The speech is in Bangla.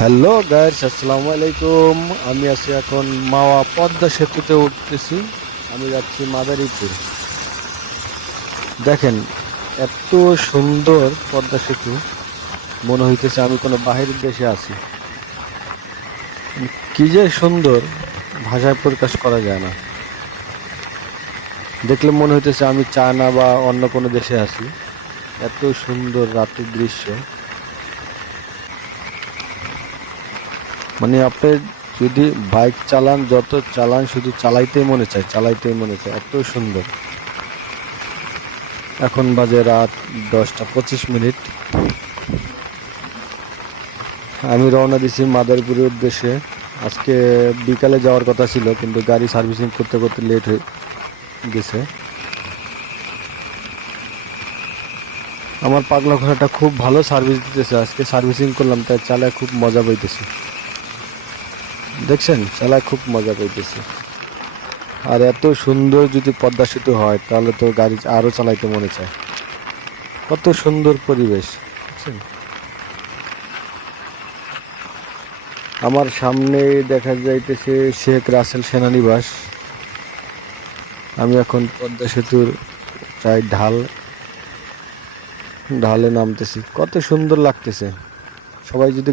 হ্যালো গাইস, আসসালামু আলাইকুম। আমি আছি এখন মাওয়া পদ্মা সেতুতে উঠতেছি। আমি যাচ্ছি মাদারীপুর। দেখেন, এত সুন্দর পদ্মা সেতু, মনে হইতেছে আমি কোনো বাহিরের দেশে আছি। কি যে সুন্দর, ভাষায় প্রকাশ করা যায় না। দেখলে মনে হইতেছে আমি চায়না বা অন্য কোনো দেশে আছি। এত সুন্দর রাতের দৃশ্য। মানে আপনি যদি বাইক চালান, যত চালান শুধু চালাইতেই মনে চায়, চালাইতেই মনে চায়, এত সুন্দর। এখন বাজে রাত 10টা 25 মিনিট। আমি রওনা দিছি মাদারীপুরের উদ্দেশ্যে। আজকে বিকালে যাওয়ার কথা ছিল, কিন্তু গাড়ি সার্ভিসিং করতে করতে লেট হয়ে গেছে। আমার পাগলা ঘোড়াটা খুব ভালো সার্ভিস দিতেছে। আজকে সার্ভিসিং করলাম, তাই চালায় খুব মজা পাইতেছি। দেখছেন, চালায় খুব মজা পাইতেছি। আর এত সুন্দর যদি পদ্মা সেতু হয়, তাহলে তো গাড়ি আরো চালাইতে মনে চায়। কত সুন্দর পরিবেশ, দেখছেন। আমার সামনে দেখা যাইতেছে শেখ রাসেল সেনানিবাস। আমি এখন পদ্মা সেতুর প্রায় ঢালে নামতেছি। কত সুন্দর লাগতেছে। সবাই যদি